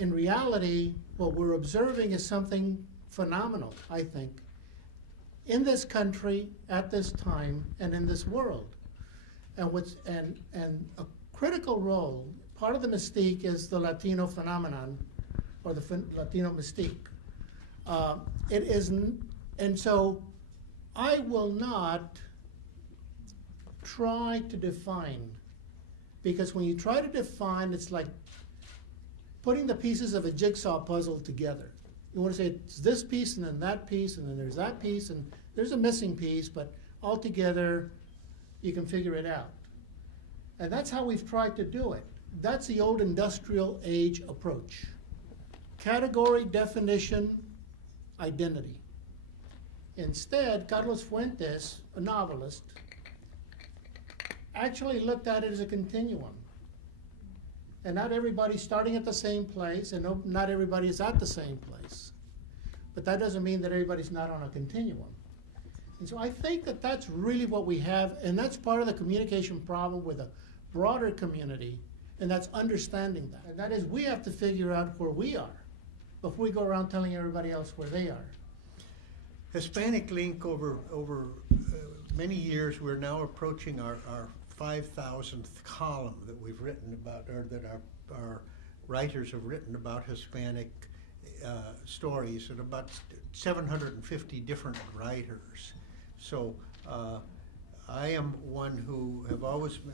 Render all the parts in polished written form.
in reality, what we're observing is something phenomenal, I think, in this country, at this time, and in this world. And a critical role, part of the mystique is the Latino phenomenon, or the Latino mystique. It isn't, and so I will not try to define, because when you try to define, it's like putting the pieces of a jigsaw puzzle together. You want to say it's this piece and then that piece and then there's that piece and there's a missing piece, but altogether you can figure it out. And that's how we've tried to do it. That's the old industrial age approach. Category, definition, identity. Instead, Carlos Fuentes, a novelist, actually looked at it as a continuum. And not everybody's starting at the same place, and not everybody is at the same place. But that doesn't mean that everybody's not on a continuum. And so I think that that's really what we have, and that's part of the communication problem with a broader community, and that's understanding that. And that is, we have to figure out where we are before we go around telling everybody else where they are. Hispanic Link, over many years, we're now approaching our 5,000th column that we've written about, or that our writers have written about Hispanic stories, and about 750 different writers. So I am one who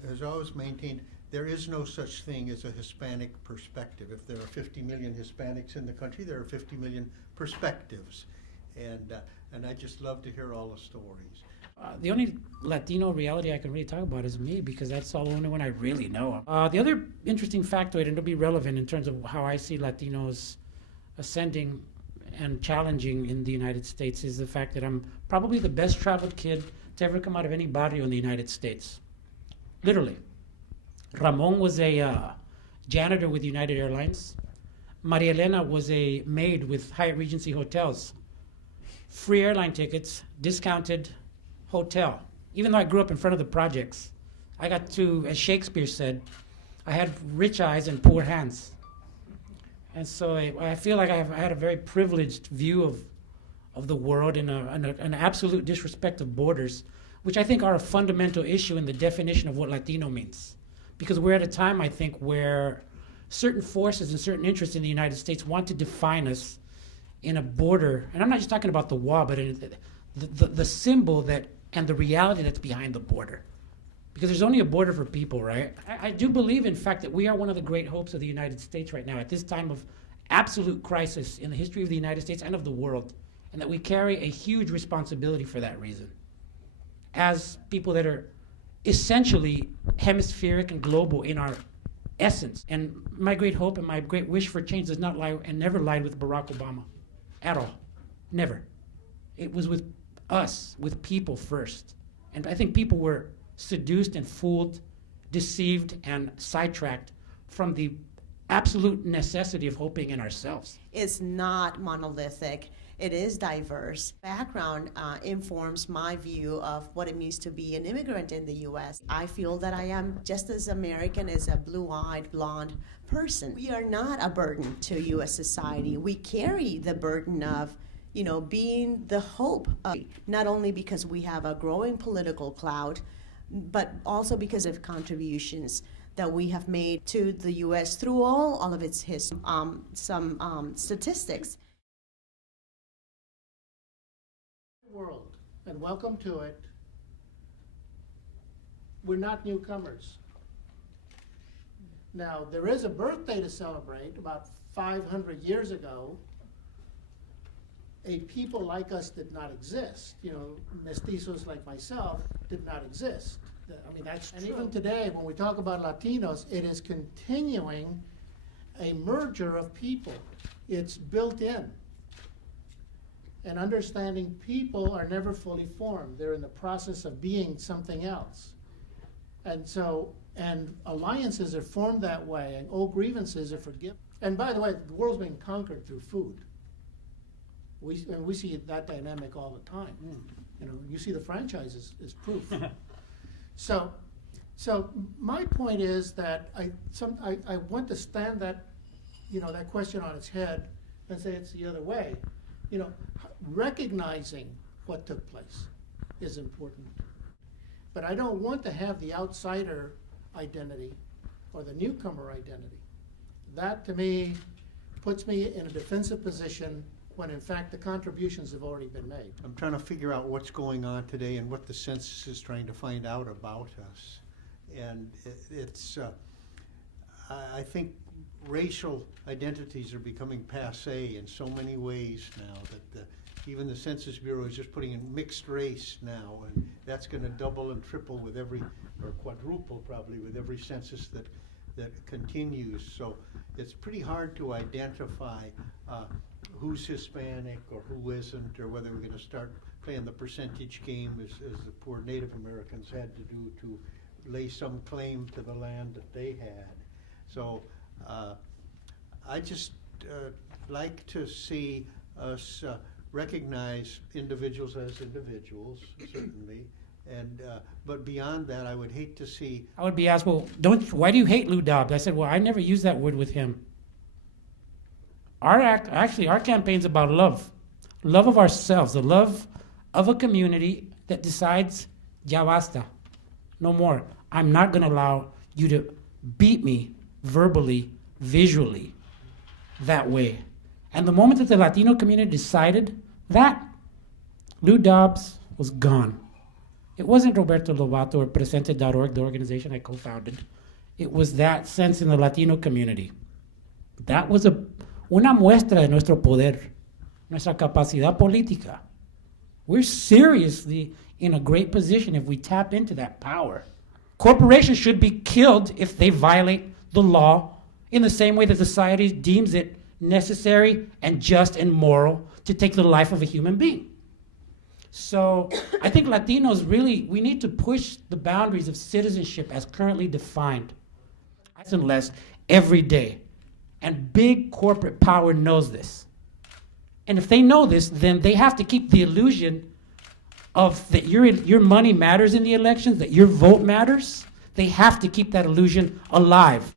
has always maintained there is no such thing as a Hispanic perspective. If there are 50 million Hispanics in the country, there are 50 million perspectives, and I just love to hear all the stories. The only Latino reality I can really talk about is me, because that's the only one I really know. The other interesting factoid, and it'll be relevant in terms of how I see Latinos ascending and challenging in the United States, is the fact that I'm probably the best traveled kid to ever come out of any barrio in the United States. Literally. Ramon was a janitor with United Airlines. Maria Elena was a maid with Hyatt Regency Hotels. Free airline tickets, discounted hotel. Even though I grew up in front of the projects, I got to, as Shakespeare said, I had rich eyes and poor hands. And so I feel like I had a very privileged view of the world, and an absolute disrespect of borders, which I think are a fundamental issue in the definition of what Latino means. Because we're at a time, I think, where certain forces and certain interests in the United States want to define us in a border, and I'm not just talking about the wall, but in the symbol that and the reality that's behind the border. Because there's only a border for people, right? I do believe, in fact, that we are one of the great hopes of the United States right now, at this time of absolute crisis in the history of the United States and of the world, and that we carry a huge responsibility for that reason. As people that are essentially hemispheric and global in our essence. And my great hope and my great wish for change does not lie, and never lied, with Barack Obama. At all. Never. It was with us, with people first. And I think people were seduced and fooled, deceived and sidetracked from the absolute necessity of hoping in ourselves. It's not monolithic. It is diverse. Background informs my view of what it means to be an immigrant in the U.S. I feel that I am just as American as a blue-eyed, blonde person. We are not a burden to U.S. society. We carry the burden of, being the hope of, not only because we have a growing political cloud, but also because of contributions that we have made to the U.S. through all of its history. Some statistics. World, and welcome to it. We're not newcomers. Now, there is a birthday to celebrate. About 500 years ago, a people like us did not exist. Mestizos like myself did not exist. I mean, that's true. And even today, when we talk about Latinos, it is continuing a merger of people. It's built in. And understanding people are never fully formed. They're in the process of being something else. And alliances are formed that way, and old grievances are forgiven. And by the way, the world's being conquered through food. We see that dynamic all the time. You see the franchise is proof. So my point is that I want to stand that that question on its head and say it's the other way. Recognizing what took place is important. But I don't want to have the outsider identity or the newcomer identity. That, to me, puts me in a defensive position when in fact the contributions have already been made. I'm trying to figure out what's going on today and what the census is trying to find out about us. And I think racial identities are becoming passé in so many ways now that even the Census Bureau is just putting in mixed race now, and that's going to double and triple with or quadruple probably with every census that continues. So it's pretty hard to identify who's Hispanic or who isn't, or whether we're going to start playing the percentage game as the poor Native Americans had to do to lay some claim to the land that they had. So I just like to see us recognize individuals as individuals, certainly, and but beyond that, I would hate to see. I would be asked, well, why do you hate Lou Dobbs? I said, well, I never used that word with him. Our campaign's about love of ourselves, the love of a community that decides, ya basta, no more. I'm not going to allow you to beat me verbally, visually, that way. And the moment that the Latino community decided that, Lou Dobbs was gone. It wasn't Roberto Lobato or Presente.org, the organization I co-founded. It was that sense in the Latino community. That was una muestra de nuestro poder, nuestra capacidad política. We're seriously in a great position if we tap into that power. Corporations should be killed if they violate the law in the same way that society deems it necessary and just and moral to take the life of a human being. So I think Latinos we need to push the boundaries of citizenship as currently defined, less and less every day. And big corporate power knows this. And if they know this, then they have to keep the illusion of that your money matters in the elections, that your vote matters. They have to keep that illusion alive.